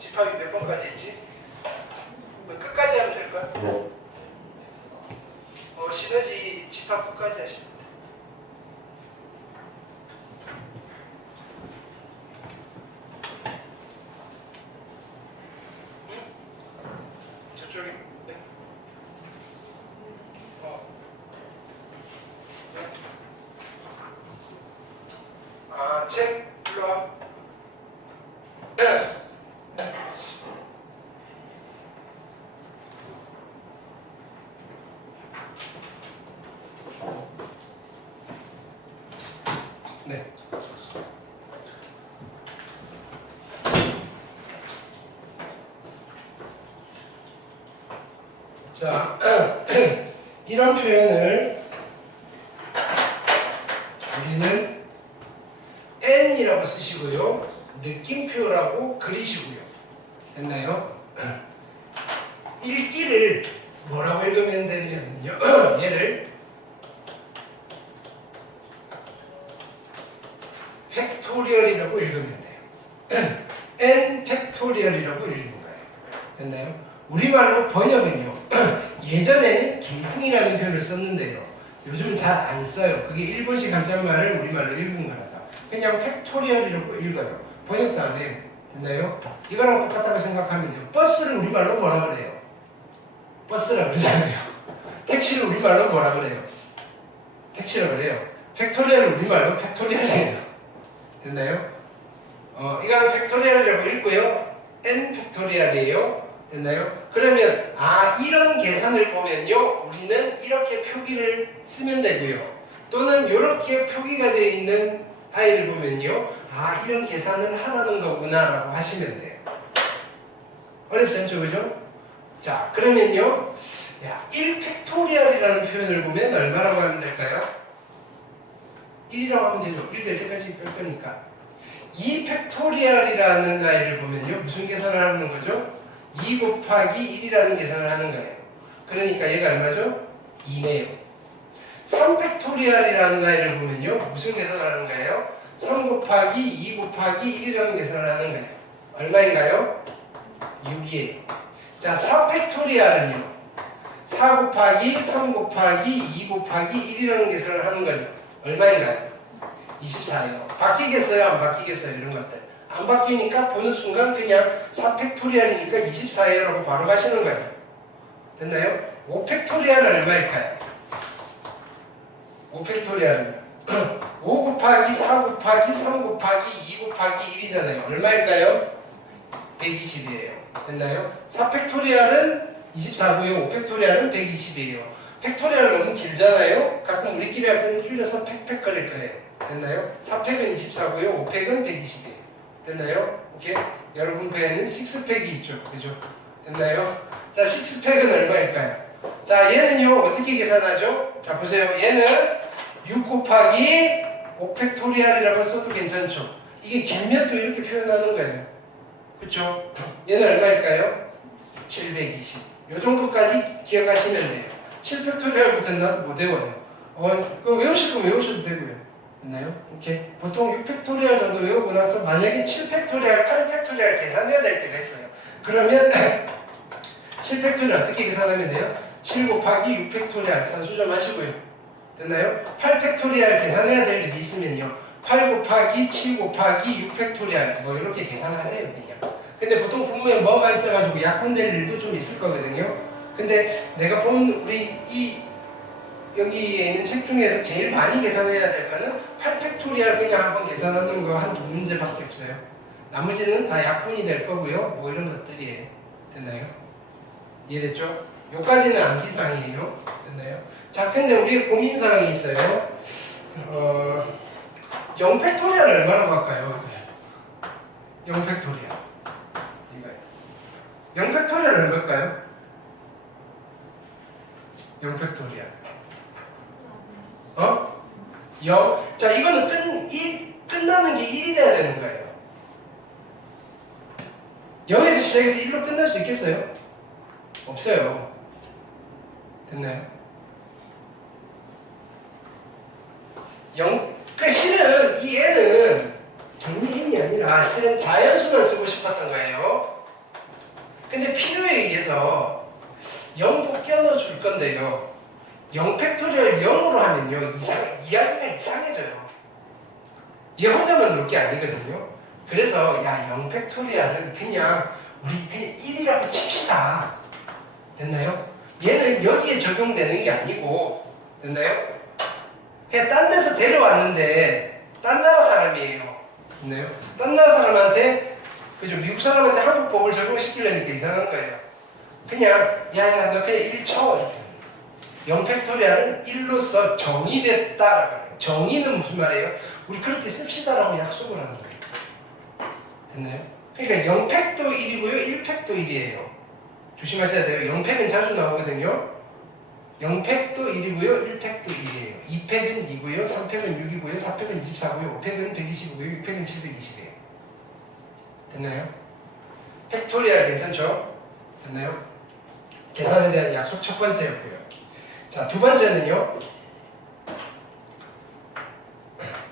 집합이 몇 번까지 있지? 끝까지 하면 될까요? 네. 시너지 집합 끝까지 하시면 돼요. 저쪽에 네. 네. 책 일로 와. 네. 자, 이런 표현을 우리는 N이라고 쓰시고요. 느낌표라고 그리시고요. 됐나요? 읽기를 뭐라고 읽으면 되냐면요. 얘를 팩토리얼이라고 읽으면 돼요. N 팩토리얼이라고 읽는 거예요. 됐나요? 우리말로 번역은요. 예전에는 계승이라는 표현을 썼는데요. 요즘은 잘 안 써요. 그게 일본식 한자말을 우리말로 읽은 거라서 그냥 팩토리얼이라고 읽어요. 번역도 안 해요. 됐나요? 이거랑 똑같다고 생각하면 돼요. 버스를 우리말로 뭐라 그래요? 버스라 그러잖아요. 택시를 우리말로 뭐라 그래요? 택시라 그래요. 팩토리얼을 우리말로 팩토리얼이에요. 됐나요? 이거는 팩토리얼이라고 읽고요. N 팩토리얼이에요. 됐나요? 그러면 이런 계산을 보면요. 우리는 이렇게 표기를 쓰면 되고요. 또는 이렇게 표기가 되어 있는 아이를 보면요. 이런 계산을 하라는 거구나 라고 하시면 돼요. 어렵지 않죠? 그죠? 자, 그러면요. 1팩토리얼이라는 표현을 보면 얼마라고 하면 될까요? 1이라고 하면 되죠. 1 될 때까지 뺄 거니까. 2팩토리얼이라는 아이를 보면요. 무슨 계산을 하는 거죠? 2 곱하기 1이라는 계산을 하는 거예요. 그러니까 얘가 얼마죠? 2네요. 3팩토리얼이라는 아이를 보면요. 무슨 계산을 하는 거예요? 3 곱하기 2 곱하기 1이라는 계산을 하는 거예요. 얼마인가요? 6이에요. 자, 4팩토리얼은요. 4 곱하기 3 곱하기 2 곱하기 1이라는 계산을 하는 거죠. 얼마인가요? 24예요. 바뀌겠어요? 안 바뀌겠어요? 이런 것들. 안 바뀌니까 보는 순간 그냥 4팩토리얼이니까 24예요라고 바로 가시는 거예요. 됐나요? 5팩토리얼은 얼마일까요? 5팩토리얼은 5 곱하기 4 곱하기 3 곱하기 2 곱하기 1이잖아요. 얼마일까요? 120이에요. 됐나요? 4팩토리얼은 24고요. 5팩토리얼은 120이에요. 팩토리얼 너무 길잖아요. 가끔 우리끼리 할 때는 줄여서 팩팩 거릴 거예요. 됐나요? 4팩은 24고요. 5팩은 120이에요. 됐나요? 오케이? 여러분 배에는 6팩이 있죠. 그죠? 됐나요? 자, 6팩은 얼마일까요? 자, 얘는요, 어떻게 계산하죠? 자, 보세요. 얘는 6 곱하기 5팩토리얼이라고 써도 괜찮죠? 이게 길면 또 이렇게 표현하는 거예요. 그쵸? 얘는 얼마일까요? 720. 요 정도까지 기억하시면 돼요. 7팩토리얼부터는 나도 못 외워요. 그거 외우실 거면 외우셔도 되고요. 됐나요? 이렇게 보통 6팩토리얼 정도 외우고 나서 만약에 7팩토리얼, 8팩토리얼 계산해야 될 때가 있어요. 그러면 7팩토리얼 어떻게 계산하면 돼요? 7 곱하기 6팩토리얼 산수점 하시고요. 됐나요? 8팩토리얼 계산해야 될 일이 있으면요. 8 곱하기 7 곱하기 6팩토리얼 뭐 이렇게 계산하세요. 그냥. 근데 보통 분모에 뭐가 있어가지고 약분될 일도 좀 있을 거거든요. 근데 내가 본 우리 여기에 있는 책 중에서 제일 많이 계산해야 될 거는 8팩토리얼 그냥 한번 계산하는 거 한 2문제밖에 없어요. 나머지는 다 약분이 될 거고요. 뭐 이런 것들이에요. 됐나요? 이해됐죠? 요까지는 암기사항이에요. 됐나요? 자, 근데 우리 고민사항이 있어요. 0팩토리얼 얼마라고 할까요? 0팩토리얼. 이거예요. 0팩토리얼 얼마일까요? 0팩토리얼. 0. 자, 이거는 끝나는 게 1이 돼야 되는 거예요. 0에서 시작해서 1로 끝날 수 있겠어요? 없어요. 됐나요? 0. 그 실은 이 애는 정리인이 아니라 실은 자연수만 쓰고 싶었던 거예요. 근데 필요에 의해서 0도 끼워 줄 건데요. 0 팩토리얼 0으로 하면요. 이야기가 이상해져요. 얘 혼자만 놀 게 아니거든요. 그래서 야 0 팩토리얼은 그냥 우리 그냥 1이라고 칩시다. 됐나요? 얘는 여기에 적용되는 게 아니고 됐나요? 그냥 딴 데서 데려왔는데 딴 나라 사람이에요. 됐나요? 딴 나라 사람한테 그죠? 미국 사람한테 한국 법을 적용시키려니까 이상한 거예요. 그냥 야야 너 그냥 1 쳐. 0 팩토리얼은 1로서 정의됐다. 정의는 무슨 말이에요? 우리 그렇게 씁시다라고 약속을 하는 거예요. 됐나요? 그러니까 0팩도 1이고요. 1팩도 1이에요. 조심하셔야 돼요. 0팩은 자주 나오거든요. 0팩도 1이고요. 1팩도 1이에요. 2팩은 2고요. 3팩은 6이고요. 4팩은 24고요. 5팩은 125고요. 6팩은 720이에요. 됐나요? 팩토리얼 괜찮죠? 됐나요? 계산에 대한 약속 첫 번째였고요. 자, 두 번째는요.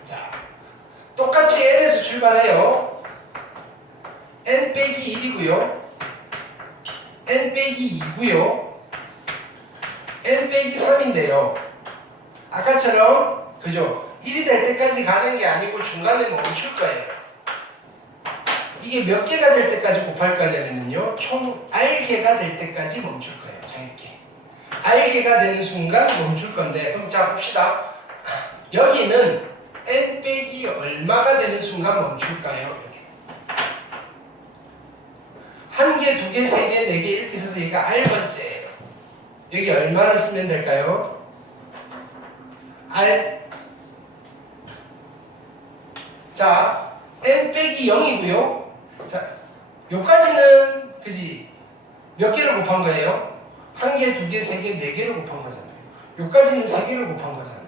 자, 똑같이 n에서 출발해요. n 빼기 1이고요. n 빼기 2고요. n 빼기 3인데요. 아까처럼 그죠? 1이 될 때까지 가는 게 아니고 중간에 멈출 거예요. 이게 몇 개가 될 때까지 곱할 거냐면요. 총 R개가 될 때까지 멈출 거예요. R개. R개가 되는 순간 멈출 건데 그럼 자 봅시다. 여기는 n 빼기 얼마가 되는 순간 멈출까요? 이렇게. 한 개, 두 개, 세 개, 네 개 이렇게 써서 얘가 R번째예요. 여기 얼마를 쓰면 될까요? R. 자, n 빼기 0이고요. 자, 요까지는 그지? 몇 개를 곱한 거예요? 한 개, 두 개, 세 개, 네 개를 곱한 거잖아요. 요까지는 세 개를 곱한 거잖아요.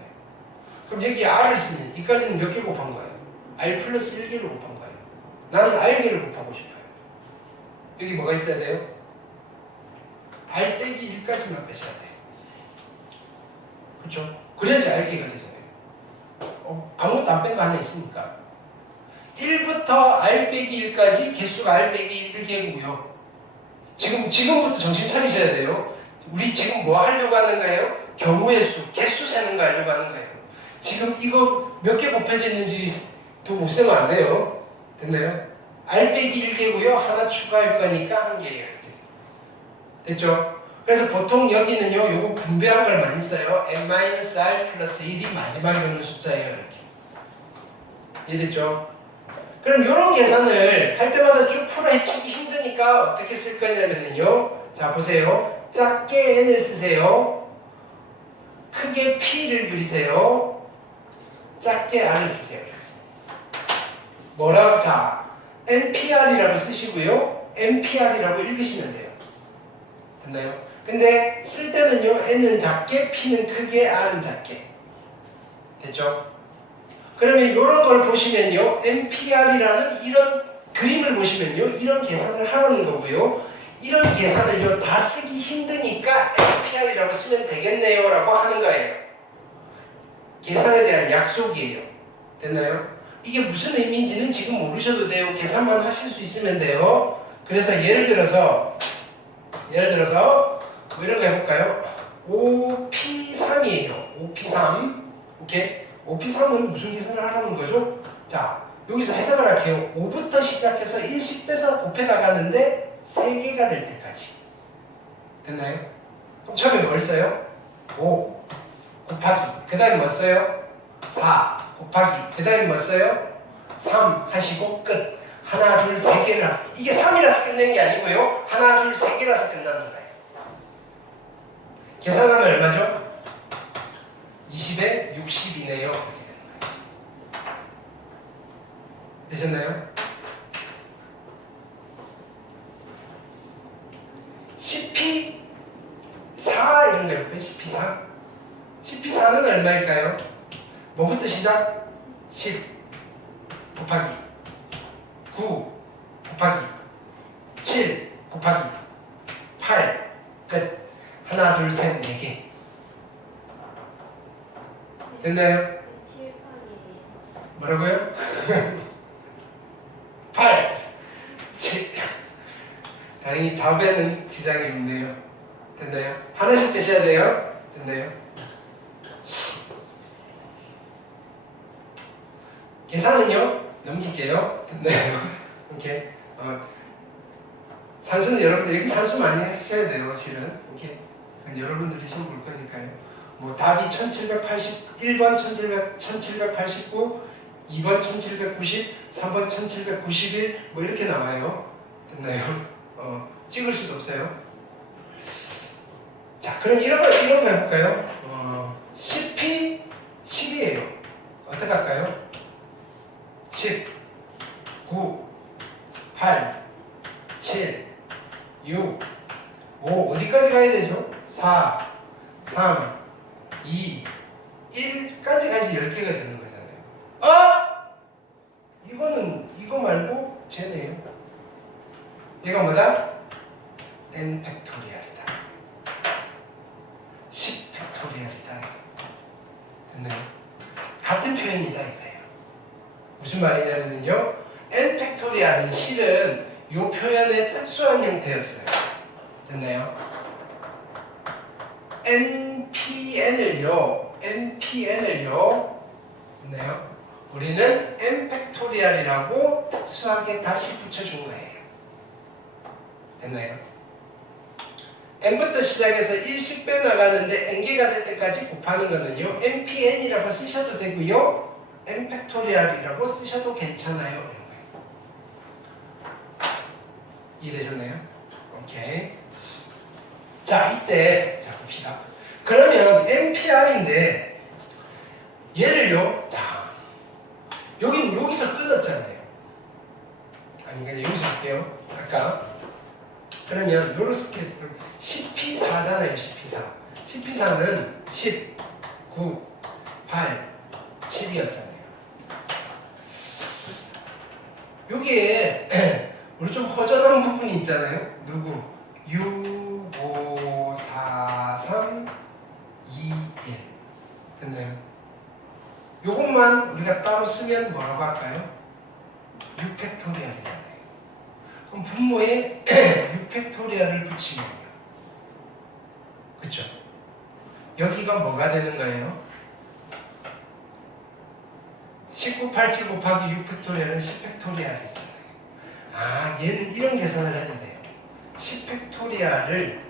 그럼 여기 R을 쓰면 이까지는 몇 개 곱한 거예요? R 플러스 1개를 곱한 거예요. 나는 R개를 곱하고 싶어요. 여기 뭐가 있어야 돼요? R 빼기 1까지만 빼셔야 돼요. 그렇죠? 그래야지 R개가 되잖아요. 아무것도 안 뺀 거 하나 있으니까. 1부터 R 빼기 1까지 개수가 R 빼기 1개고요. 지금부터 정신 차리셔야 돼요. 우리 지금 뭐 하려고 하는 거예요? 경우의 수, 개수 세는 거 하려고 하는 거예요. 지금 이거 몇 개 곱해져 있는지 또 못 세면 안 돼요. 됐나요? R 빼기 1개고요. 하나 추가할 거니까 1개예요. 됐죠? 그래서 보통 여기는요, 요거 분배한 걸 많이 써요. n-r 플러스 1이 마지막에 오는 숫자예요. 이렇게. 이해됐죠? 그럼 이런 계산을 할 때마다 쭉 풀어 헤치기 힘드니까 어떻게 쓸 거냐면요. 자, 보세요. 작게 n을 쓰세요. 크게 p를 그리세요. 작게 r을 쓰세요. 뭐라고? 자, npr이라고 쓰시고요. npr이라고 읽으시면 돼요. 됐나요? 근데 쓸 때는요. n은 작게, p는 크게, r은 작게. 됐죠? 그러면 이런 걸 보시면요. npr이라는 이런 그림을 보시면요. 이런 계산을 하라는 거고요. 이런 계산을요. 다 쓰기 힘드니까 npr이라고 쓰면 되겠네요. 라고 하는 거예요. 계산에 대한 약속이에요. 됐나요? 이게 무슨 의미인지는 지금 모르셔도 돼요. 계산만 하실 수 있으면 돼요. 그래서 예를 들어서 뭐 이런 거 해볼까요? 5p3이에요. 5p3. 오케이? 5p3은 무슨 계산을 하라는 거죠? 자, 여기서 해석을 할게요. 5부터 시작해서 1씩 빼서 곱해 나가는데 3개가 될 때까지. 됐나요? 그럼 처음에 뭘 써요? 5 곱하기. 그 다음에 뭐 써요? 4 곱하기. 그 다음에 뭐 써요? 3 하시고 끝. 하나, 둘, 세 개를. 이게 3이라서 끝낸 게 아니고요. 하나, 둘, 세 개라서 끝나는 거예요. 계산하면 얼마죠? 20에 60이네요. 되셨나요? 10p4 이런 거 해볼까요? 10p4 10p4는 얼마일까요? 뭐부터 시작? 10 곱하기 9 곱하기 7 곱하기 8 끝. 하나, 둘, 셋, 네 개. 됐나요? 뭐라고요? 8 7 다행히 답에는 지장이 없네요. 됐나요? 하나씩 빼셔야 돼요. 됐나요? 계산은요? 넘길게요. 됐나요? 오케이. 산수는 여러분들 여기 산수 많이 하셔야 돼요. 실은. 오케이. 근데 여러분들이 시험 볼 거니까요. 뭐 답이 1781번 1789, 2번 1790, 3번 1791 뭐 이렇게 나와요. 됐나요? 찍을 수도 없어요. 자, 그럼 이런 거 해볼까요? 10P 10이에요. 어떻게 할까요? 10, 9, 8, 7, 6, 5 어디까지 가야 되죠? 4, 3, 2, 1까지 가야지 10개가 되는 거잖아요. 이거 말고 쟤네요. 얘가 뭐다? n 팩토리얼이다. 10 팩토리얼이다. 됐나요? 같은 표현이다 이거예요. 무슨 말이냐면요. n 팩토리얼은 실은 이 표현의 특수한 형태였어요. 됐나요? npn을요. 됐나요? 우리는 n 팩토리얼이라고 특수하게 다시 붙여준 거예요. 됐나요? n부터 시작해서 1씩 빼나가는데 n개가 될 때까지 곱하는 거는요. npn이라고 쓰셔도 되고요. n 팩토리얼이라고 쓰셔도 괜찮아요. 이해되셨나요? 오케이. 자, 이때 자 봅시다. 그러면 npr인데 얘를요. 자, 여기서 끊었잖아요. 아니 그냥 여기서 할게요. 아까 그러면 요렇게 10p4잖아요. 10p4. 10p4는 10, 9, 8, 7이었잖아요. 여기에 우리 좀 허전한 부분이 있잖아요. 누구? 6, 5, 4, 3, 2, 1. 됐나요? 요것만 우리가 따로 쓰면 뭐라고 할까요? 6팩토리얼이잖아요. 그럼 분모에 6팩토리얼을 붙이면요. 그쵸? 여기가 뭐가 되는 거예요? 1987 곱하기 6팩토리얼은 10팩토리얼이잖아요. 얘는 이런 계산을 해도 돼요. 10팩토리얼을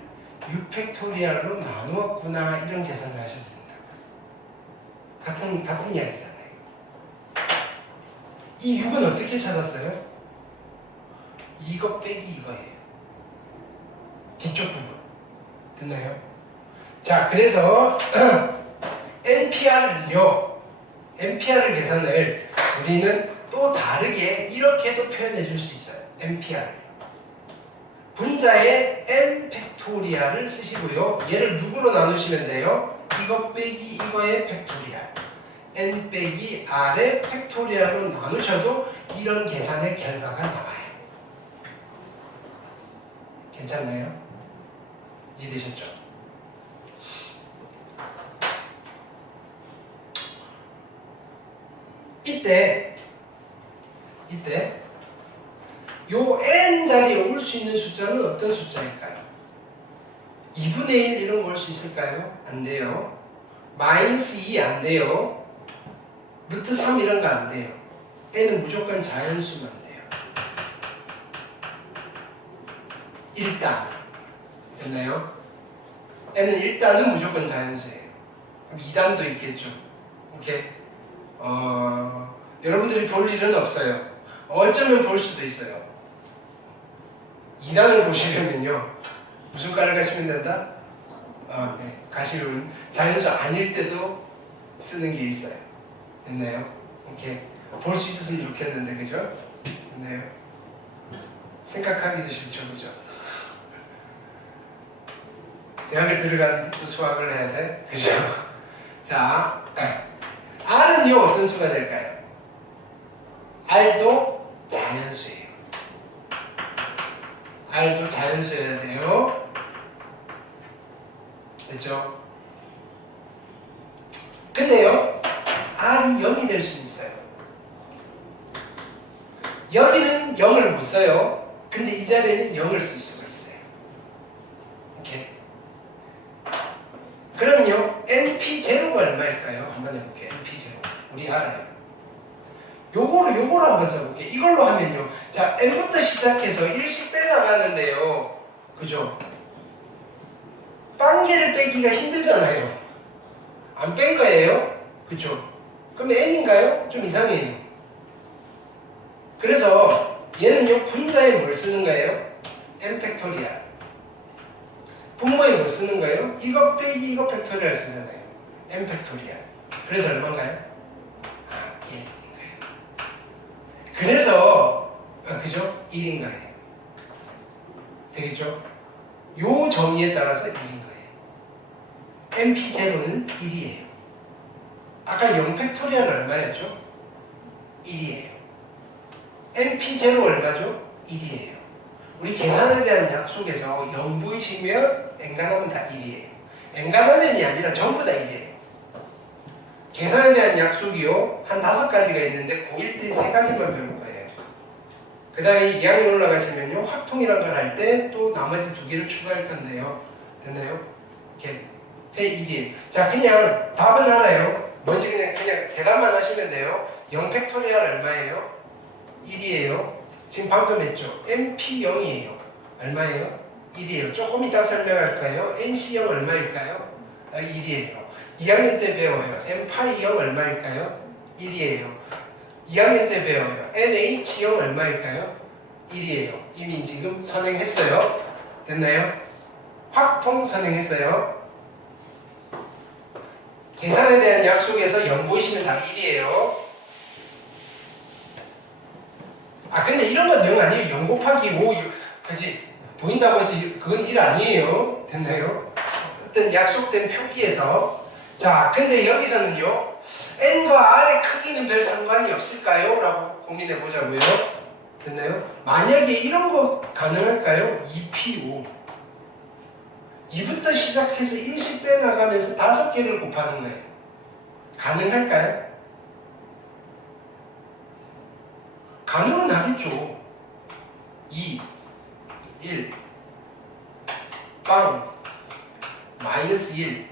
6팩토리얼로 나누었구나 이런 계산을 하셔도 됩니다. 같은 이야기잖아요. 이 6은 어떻게 찾았어요? 이거 빼기 이거예요. 뒤쪽 부분. 됐나요? 자, 그래서 NPR을 계산을 우리는 또 다르게 이렇게도 표현해 줄 수 있어요. NPR. 분자에 n 팩토리얼을 쓰시고요. 얘를 누구로 나누시면 돼요? 이거 빼기 이거의 팩토리얼. n 빼기 r의 팩토리얼로 나누셔도 이런 계산의 결과가 나와요. 괜찮나요? 이해되셨죠? 이때 요 n 자리에 올 수 있는 숫자는 어떤 숫자일까요? 2분의 1 이런 거 올 수 있을까요? 안 돼요. 마이너스 2 안 돼요. 루트 3 이런 거 안 돼요. n은 무조건 자연수만 돼요. 일단 됐나요? n은 일단은 무조건 자연수예요. 그럼 2단도 있겠죠. 오케이. 여러분들이 볼 일은 없어요. 어쩌면 볼 수도 있어요. 2단을 보시려면요. 무슨 과를 가시면 된다? 네. 가시면 자연수 아닐 때도 쓰는 게 있어요. 됐나요? 오케이. 볼 수 있었으면 좋겠는데, 그죠? 됐나요? 생각하기도 싫죠, 그죠? 대학을 들어가는데 또 수학을 해야 돼? 그죠? 자, R은요, 어떤 수가 될까요? R도 자연수예요. R도 자연수여야 돼요. 됐죠? 근데요, R이 0이 될 수 있어요. 여기는 0을 못 써요. 근데 이 자리에는 0을 쓸 수가 있어요. 오케이. 그럼요, NP0가 얼마일까요? 한번 해볼게요. NP0. 우리 알아요. 요거를 한번 써볼게요. 이걸로 하면요. 자, N부터 시작해서 1씩 빼나가는데요. 그죠? 빵개를 빼기가 힘들잖아요. 안 뺀 거예요. 그죠? 그럼 N인가요? 좀 이상해요. 그래서 얘는요, 분자에 뭘 쓰는 거예요? N 팩토리얼. 분모에 뭐 쓰는 거예요? 이거 빼기 이거 팩토리얼 쓰잖아요. N 팩토리얼. 그래서 얼마인가요? 아, 1. 그래서 그죠? 1인 거예요. 되겠죠? 요 정의에 따라서 1인 거예요. NP0는 1이에요. 아까 0 팩토리얼 얼마였죠? 1이에요. NP0 얼마죠? 1이에요. 우리 계산에 대한 약속에서 0 보이시면 엔간하면 다 1이에요. 엔간하면이 아니라 전부 다 1이에요. 계산에 대한 약속이요. 한 5가지가 있는데 고1 때 3가지만 배울 거예요. 그 다음에 2학년 올라가시면요. 확통이란 걸 할 때 또 나머지 2개를 추가할 건데요. 됐나요? 이렇게 해 1이에요. 자, 그냥 답은 알아요. 뭔지 그냥 대답만 하시면 돼요. 0 팩토리얼 얼마예요? 1이에요. 지금 방금 했죠. NP0이에요. 얼마예요? 1이에요. 조금 이따 설명할 거예요. NC0 얼마일까요? 1이에요. 2학년 때 배워요. N파이0 얼마일까요? 1이에요. 2학년 때 배워요. NH0 얼마일까요? 1이에요. 이미 지금 선행했어요. 됐나요? 확통 선행했어요. 계산에 대한 약속에서 0 보이시면 다 1이에요. 아, 근데 이런 건 0 아니에요. 0 곱하기 5, 그지? 보인다고 해서 그건 1 아니에요. 됐나요? 어떤 약속된 표기에서. 자, 근데 여기서는요. N과 R의 크기는 별 상관이 없을까요? 라고 고민해 보자고요. 됐나요? 만약에 이런 거 가능할까요? 2P5. 2부터 시작해서 1씩 빼나가면서 5개를 곱하는 거예요. 가능할까요? 가능은 하겠죠. 2, 1, 빵, 마이너스 1,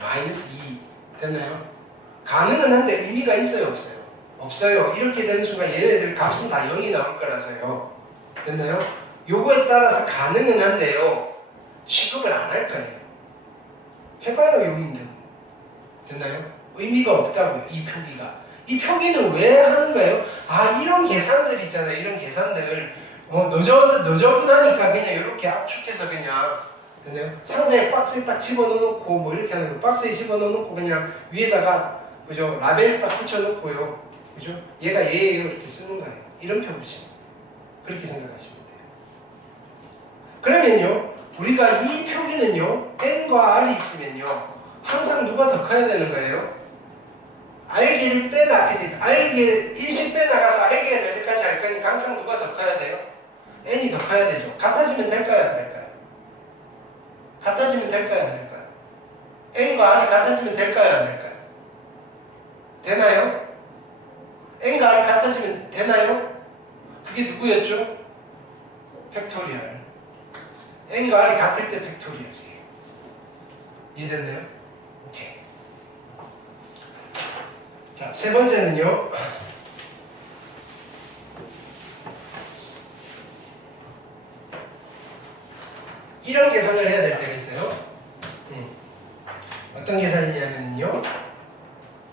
마이너스 2. 됐나요? 가능은 한데 의미가 있어요, 없어요? 없어요. 이렇게 되는 순간 얘네들 값은 다 0이 나올 거라서요. 됐나요? 요거에 따라서 가능은 한데요. 취급을 안 할 거예요. 해봐요, 0인데. 됐나요? 의미가 없다고요, 이 표기가. 이 표기는 왜 하는 거예요? 아, 이런 계산들 있잖아요. 이런 계산들. 너저분하니까 그냥 이렇게 압축해서 그냥. 됐나요? 상자에 박스에 딱 집어넣고 뭐 이렇게 하는 거. 박스에 집어넣고 그냥 위에다가 그죠? 라벨 딱 붙여놓고요. 그죠? 얘가 얘예요. 이렇게 쓰는 거예요. 이런 표기죠. 그렇게 생각하시면 돼요. 그러면요. 우리가 이 표기는요. N과 R이 있으면요. 항상 누가 더 커야 되는 거예요? 알기를 알기를 1씩 빼나가서 알기가 될 때까지 할 거니까 항상 누가 더 커야 돼요? N이 더 커야 되죠. 같아지면 될까요? 안 될까요? 같아지면 될까요? 안 될까요? N과 R이 같아지면 될까요? 안 될까요? 되나요? N과 R이 같아지면 되나요? 그게 누구였죠? 팩토리얼. N과 R이 같을 때 팩토리얼이에요. 이해됐나요? 오케이. 자, 세 번째는요. 이런 계산을 해야 될 때가 있어요. 어떤 계산이냐면요.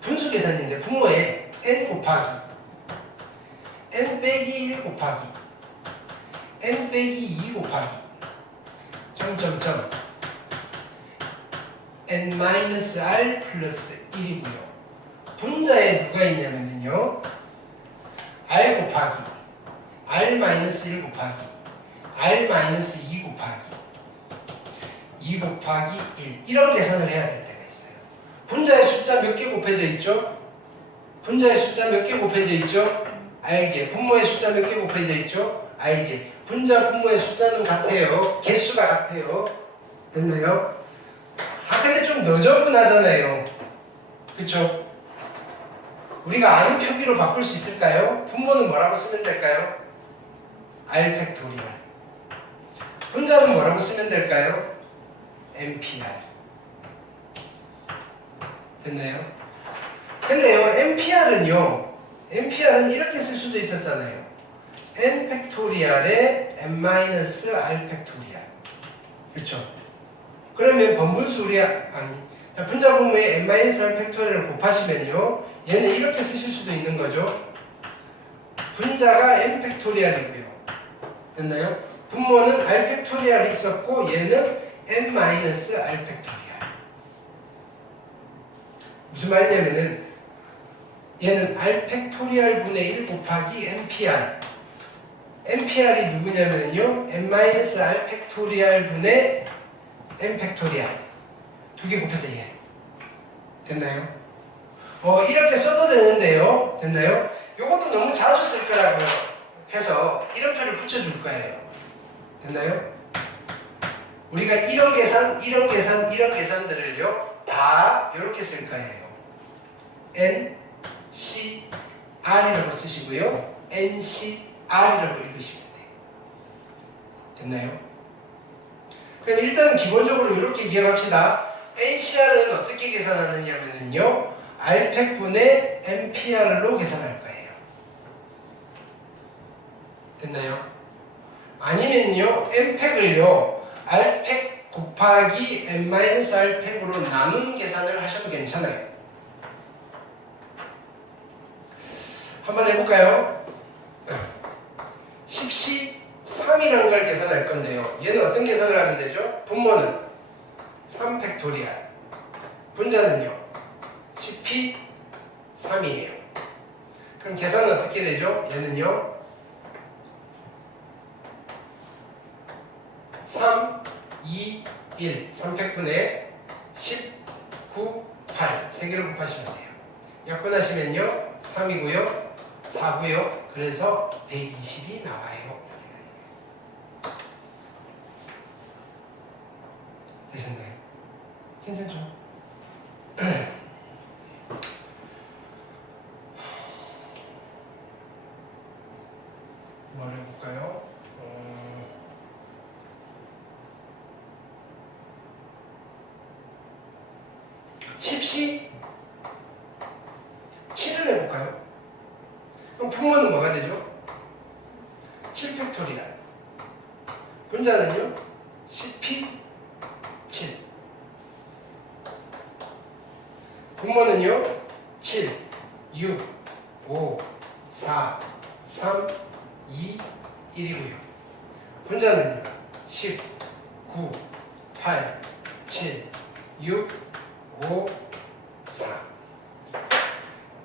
분수 계산인데 분모에 n 곱하기 n 빼기 1 곱하기 n 빼기 2 곱하기 점점점 n 마이너스 r 플러스 1이고요. 분자에 누가 있냐면요. r 곱하기 r 마이너스 1 곱하기 r 마이너스 2 곱하기 2 곱하기 1 이런 계산을 해야 될 때가 있어요. 분자의 숫자 몇 개 곱해져 있죠? 분자의 숫자 몇 개 곱해져 있죠? r개. 분모의 숫자 몇 개 곱해져 있죠? r개. 분자 분모의 숫자는 같아요. 개수가 같아요. 됐나요? 아, 근데 좀 너저분하잖아요. 그쵸? 우리가 아는 표기로 바꿀 수 있을까요? 분모는 뭐라고 쓰면 될까요? r 팩토리얼. 분자는 뭐라고 쓰면 될까요? NPR. 됐나요? 근데요, NPR은 이렇게 쓸 수도 있었잖아요. n 팩토리알에 n-r 팩토리알. 그렇죠? 그러면 번분수 자, 분자 분모에 n-r 팩토리알을 곱하시면요, 얘는 이렇게 쓰실 수도 있는 거죠. 분자가 n 팩토리알이고요. 됐나요? 분모는 r 팩토리알이 있었고 얘는 n-r 팩토리알. 무슨 말이냐면은 얘는 r 팩토리알 분의 1 곱하기 npr. npr이 누구냐면요, n-r 팩토리알 분의 n 팩토리알. 두 개 곱해서 얘. 됐나요? 이렇게 써도 되는데요. 됐나요? 요것도 너무 자주 쓸 거라고 해서 이렇게를 붙여줄 거예요. 됐나요? 우리가 이런 계산들을요, 다 이렇게 쓸 거예요. NCR이라고 쓰시고요. NCR이라고 읽으시면 돼요. 됐나요? 그럼 일단 기본적으로 이렇게 기억합시다. NCR은 어떻게 계산하느냐면요, R팩분의 NPR로 계산할 거예요. 됐나요? 아니면요, N팩을요, R팩 곱하기 N-R팩으로 나눈 계산을 하셔도 괜찮아요. 한번 해볼까요? 10시 3이라는 걸 계산할 건데요. 얘는 어떤 계산을 하면 되죠? 분모는 3팩토리알, 분자는요 10p 3이에요. 그럼 계산은 어떻게 되죠? 얘는요 3, 2, 1 3팩분의 10, 9, 8 3개를 곱하시면 돼요. 약분하시면요 3이고요 4고요. 그래서 120이 나와요. 되셨나요? 괜찮죠? 뭘 해볼까요? 10시 7을 해볼까요? 그럼 분모는 뭐가 되죠? 7팩토리알. 분자는요? 10p 7. 분모는요? 7, 6, 5, 4, 3, 2, 1이고요. 분자는요? 10, 9, 8, 7, 6, 5, 4.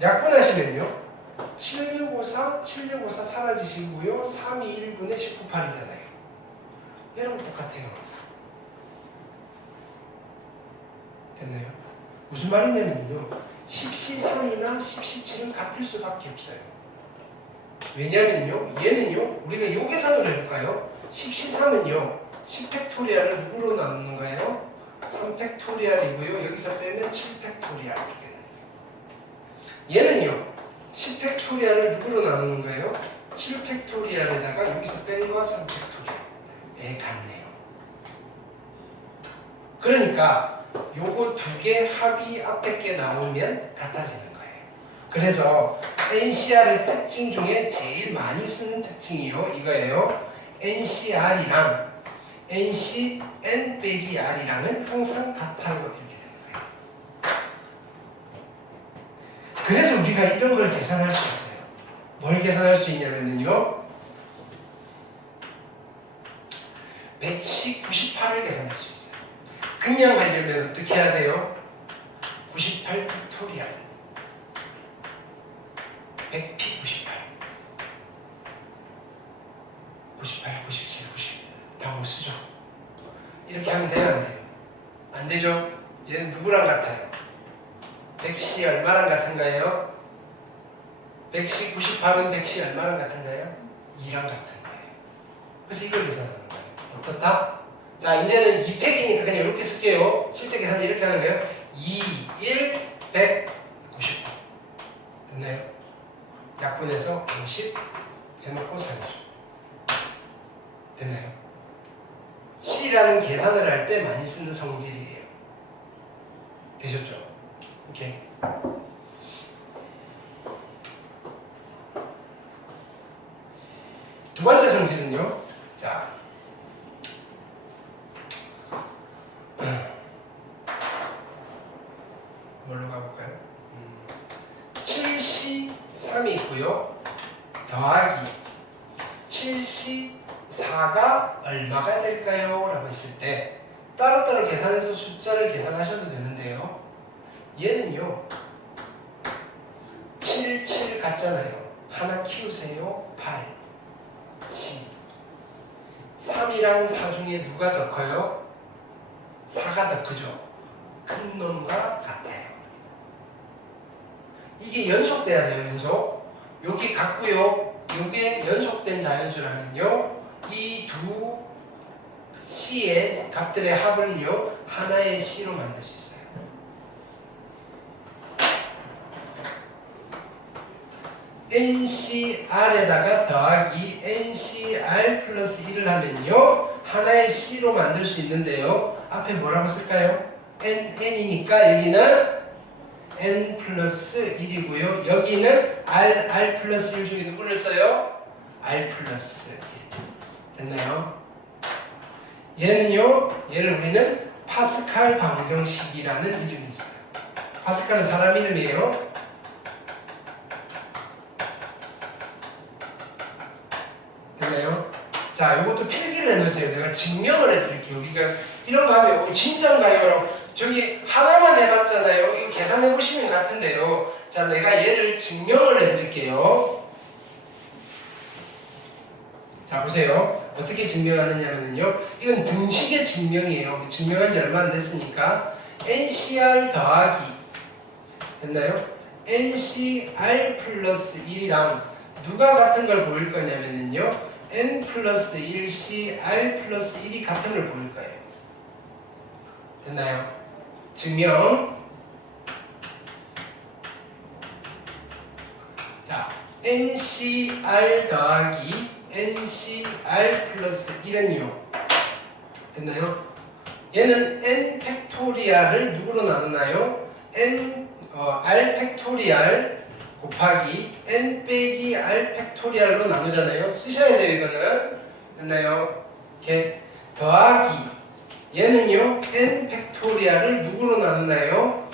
약분하시면요? 7654, 7654 사라지시고요. 321분의 198이잖아요. 얘랑 똑같아요. 됐나요? 무슨 말이냐면요. 10시 3이나 10시 7은 같을 수밖에 없어요. 왜냐면요. 얘는요. 우리가 요 계산을 해볼까요? 10시 3은요. 10팩토리알을 누구로 나누는가요? 3팩토리알이고요. 여기서 빼면 7팩토리알. 얘는요. 10팩토리알을 누구로 나누는 거예요? 7팩토리알에다가 여기서 뺀 거 3팩토리알에 같네요. 그러니까 요거 두 개 합이 앞에 게 나오면 같아지는 거예요. 그래서 NCR의 특징 중에 제일 많이 쓰는 특징이요. 이거예요. NCR이랑 NC N-R이랑은 항상 같다고 이렇게 되는 거예요. 그래서 우리가 이런 걸 계산할 수 있어요. 뭘 계산할 수 있냐면요. 100씩 98을 계산할 수 있어요. 그냥 하려면 어떻게 해야 돼요? 98 팩토리알 100p 98 98, 97, 90 다 못 쓰죠. 이렇게 하면 돼요? 안 돼요? 안 되죠? 얘는 누구랑 같아요? 100시 얼마랑 같은가요? 100시 98은 100시 얼마랑 같은가요? 2랑 같은 거예요. 그래서 이걸 계산하는 거예요. 어떻다? 자, 이제는 2팩이니까 그냥 이렇게 쓸게요. 실제 계산 이렇게 하는 거예요. 2, 1, 100, 99. 됐나요? 약분해서 50 해놓고 산수. 됐나요? 가우시라는 계산을 할 때 많이 쓰는 성질이에요. 되셨죠? 오케이. 두 번째 성질은요. 자, 뭘로 가볼까요? 7C3이 있고요. 더하기 7C4가 얼마가 될까요? 라고 했을 때 따로따로 계산해서 숫자를 계산하셔도 되는데요. 얘는요. 7, 7 같잖아요. 하나 키우세요. 8, 10. 3이랑 4 중에 누가 더 커요? 4가 더 크죠. 큰 놈과 같아요. 이게 연속돼야 돼요. 연속. 여기 같고요. 이게 연속된 자연수라면요. 이 두 C의 값들의 합을요. 하나의 C로 만들 수 있어요. NCR에다가 더하기 NCR 플러스 1을 하면요. 하나의 C로 만들 수 있는데요. 앞에 뭐라고 쓸까요? N이니까 여기는 N 플러스 1이고요. 여기는 R 플러스 1 중에 누구를 써요? R 플러스 1. 됐나요? 얘는요. 얘를 우리는 파스칼 방정식이라는 이름이 있어요. 파스칼은 사람 이름이에요. 됐나요? 자, 이것도 필기를 해놓으세요. 내가 증명을 해드릴게요. 우리가 이런 거 하면 진짜인가요? 저기 하나만 해봤잖아요. 이거 계산해보시면 같은데요. 자, 내가 얘를 증명을 해드릴게요. 자, 보세요. 어떻게 증명하느냐면요. 이건 등식의 증명이에요. 증명한 지 얼마 안 됐으니까 NCR 더하기 됐나요? NCR 플러스 1이랑 누가 같은 걸 보일 거냐면요. N 플러스 1C R 플러스 1이 같은 걸 보일 거예요. 됐나요? 증명. 자, NCR 더하기 NCR 플러스 1은요. 됐나요? 얘는 N 팩토리알을 누구로 나누나요? R 팩토리알 곱하기 N 빼기 R 팩토리알로 나누잖아요. 쓰셔야 돼요, 이거는. 됐나요? 이렇게 더하기 얘는요, N 팩토리알을 누구로 나누나요?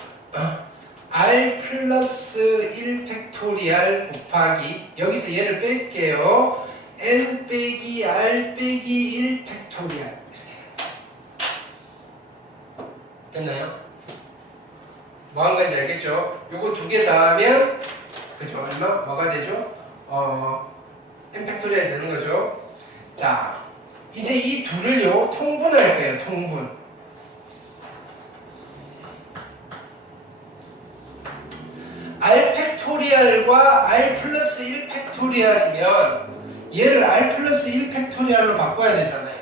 R 플러스 1 팩토리알 곱하기 여기서 얘를 뺄게요. N 빼기 R 빼기 1 팩토리알 됐나요? 뭐 한 건지 알겠죠? 요거 두 개 더하면 그죠? 얼마? 뭐가 되죠? N 팩토리알 되는 거죠? 자, 이제 이 둘을요, 통분할 거예요, 통분. R 팩토리알과 R 플러스 1 팩토리알이면 얘를 R 플러스 1 팩토리알로 바꿔야 되잖아요.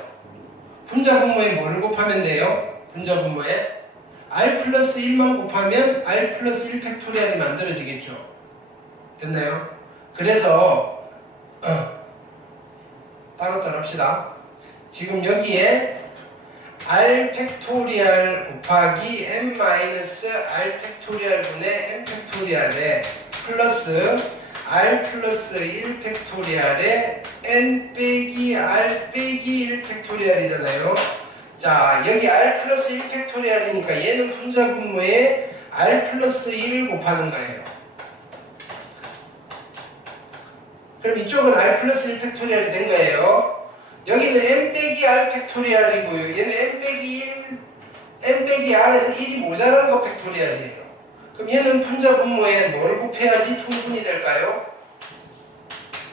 분자 분모에 뭐를 곱하면 돼요? 분자 분모에 R 플러스 1만 곱하면 R 플러스 1 팩토리알이 만들어지겠죠. 됐나요? 그래서 따로따로 합시다. 지금 여기에 R 팩토리알 곱하기 n 마이너스 R 팩토리알 분의 n 팩토리알에 플러스 R 플러스 1 팩토리알에 n 빼기 R 빼기 1 팩토리알이잖아요. 자, 여기 R 플러스 1 팩토리알이니까 얘는 분자 분모에 R 플러스 1을 곱하는 거예요. 그럼 이쪽은 R 플러스 1 팩토리알이 된 거예요. 여기는 n 빼기 R 팩토리알이고요. 얘는 n 빼기 R에서 1이 모자란 거 팩토리알이에요. 그럼 얘는 분자 분모에 뭘 곱해야지 통분이 될까요?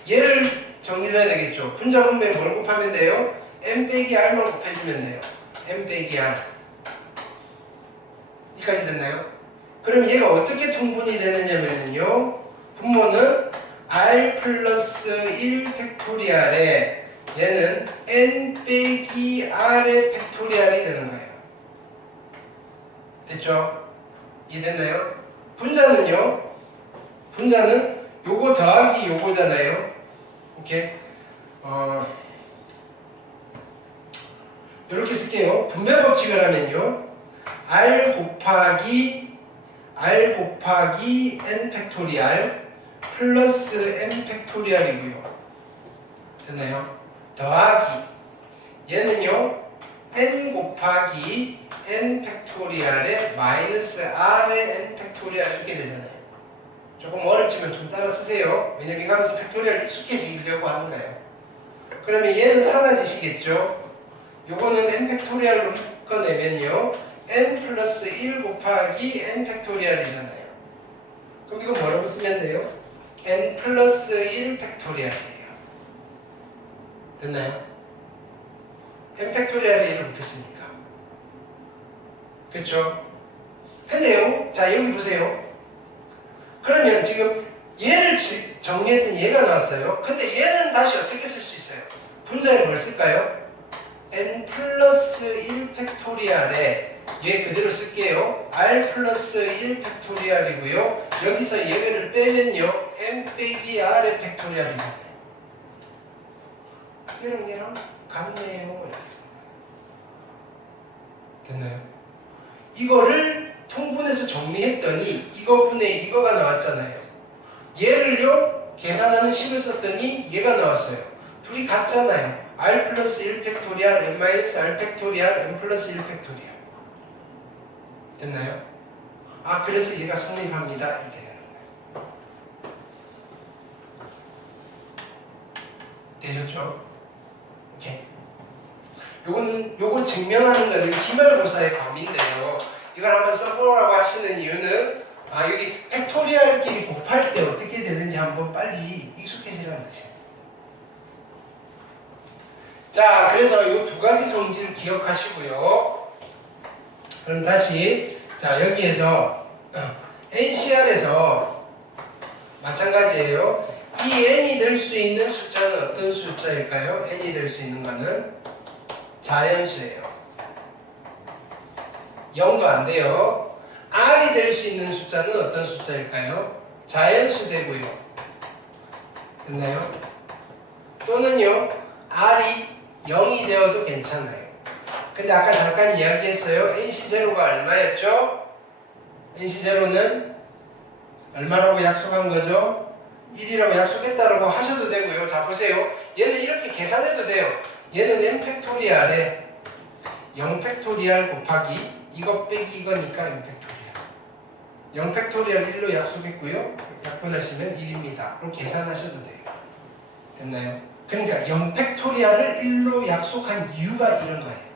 얘를 정리를 해야 되겠죠. 분자 분모에 뭘 곱하면 돼요? n 빼기 R만 곱해주면 돼요. n 빼기 R. 여기까지 됐나요? 그럼 얘가 어떻게 통분이 되느냐면요. 분모는 R 플러스 1 팩토리알에 얘는 n 빼기 R의 팩토리알이 되는 거예요. 됐죠? 이해됐나요? 분자는요. 분자는 요거 더하기 요거잖아요. 오케이? 이렇게 쓸게요. 분배 법칙을 하면요. r 곱하기 n 팩토리알 플러스 n 팩토리알이고요. 됐나요? 더하기 얘는요. n 곱하기 n 팩토리알에 마이너스 r의 n 팩토리알 이렇게 되잖아요. 조금 어렵지만 좀 따라 쓰세요. 왜냐면 이거 하면서 팩토리알 익숙해지려고 하는 거예요. 그러면 얘는 사라지시겠죠? 요거는 n 팩토리알로 묶어내면요. n 플러스 1 곱하기 n 팩토리알이잖아요. 그럼 이거 뭐라고 쓰면 돼요? n 플러스 1 팩토리알이에요. 됐나요? n 팩토리알에 1을 곱했으니까. 그쵸? 근데요, 자 여기 보세요. 그러면 지금 얘를 정리했더니 얘가 나왔어요. 근데 얘는 다시 어떻게 쓸 수 있어요? 분자를 뭘 쓸까요? n 플러스 1 팩토리알에 얘 그대로 쓸게요. r 플러스 1 팩토리알이고요. 여기서 얘를 빼면요. n 빼기 r의 팩토리알이잖아요. 얘랑 같네요. 됐나요? 이거를 통분해서 정리했더니 이거 분의 이거가 나왔잖아요. 얘를요 계산하는 식을 썼더니 얘가 나왔어요. 둘이 같잖아요. r 플러스 1 팩토리알 n 마이너스 r 팩토리알 n 플러스 1 팩토리알. 됐나요? 아 그래서 얘가 성립합니다. 이렇게 되는 거예요. 되셨죠? 오케이. 요건 증명하는 거는 기말고사의 범위인데요. 이걸 한번 써보라고 하시는 이유는 여기 팩토리알끼리 곱할 때 어떻게 되는지 한번 빨리 익숙해지라는 뜻이에요. 자, 그래서 이 두 가지 성질 기억하시고요. 그럼 다시 자 여기에서 NCR에서 마찬가지예요. 이 n이 될 수 있는 숫자는 어떤 숫자일까요? n이 될 수 있는 거는 자연수예요. 0도 안 돼요. r이 될 수 있는 숫자는 어떤 숫자일까요? 자연수 되고요. 됐나요? 또는요, r이 0이 되어도 괜찮아요. 근데 아까 잠깐 이야기했어요. NC0가 얼마였죠? NC0는 얼마라고 약속한 거죠? 1이라고 약속했다라고 하셔도 되고요. 자, 보세요. 얘는 이렇게 계산해도 돼요. 얘는 n 팩토리알에 0 팩토리알 곱하기 이거 빼기 이거니까 0 팩토리알. 0 팩토리알 1로 약속했고요. 약분하시면 1입니다. 그럼 계산하셔도 돼요. 됐나요? 그러니까 0 팩토리알을 1로 약속한 이유가 이런 거예요.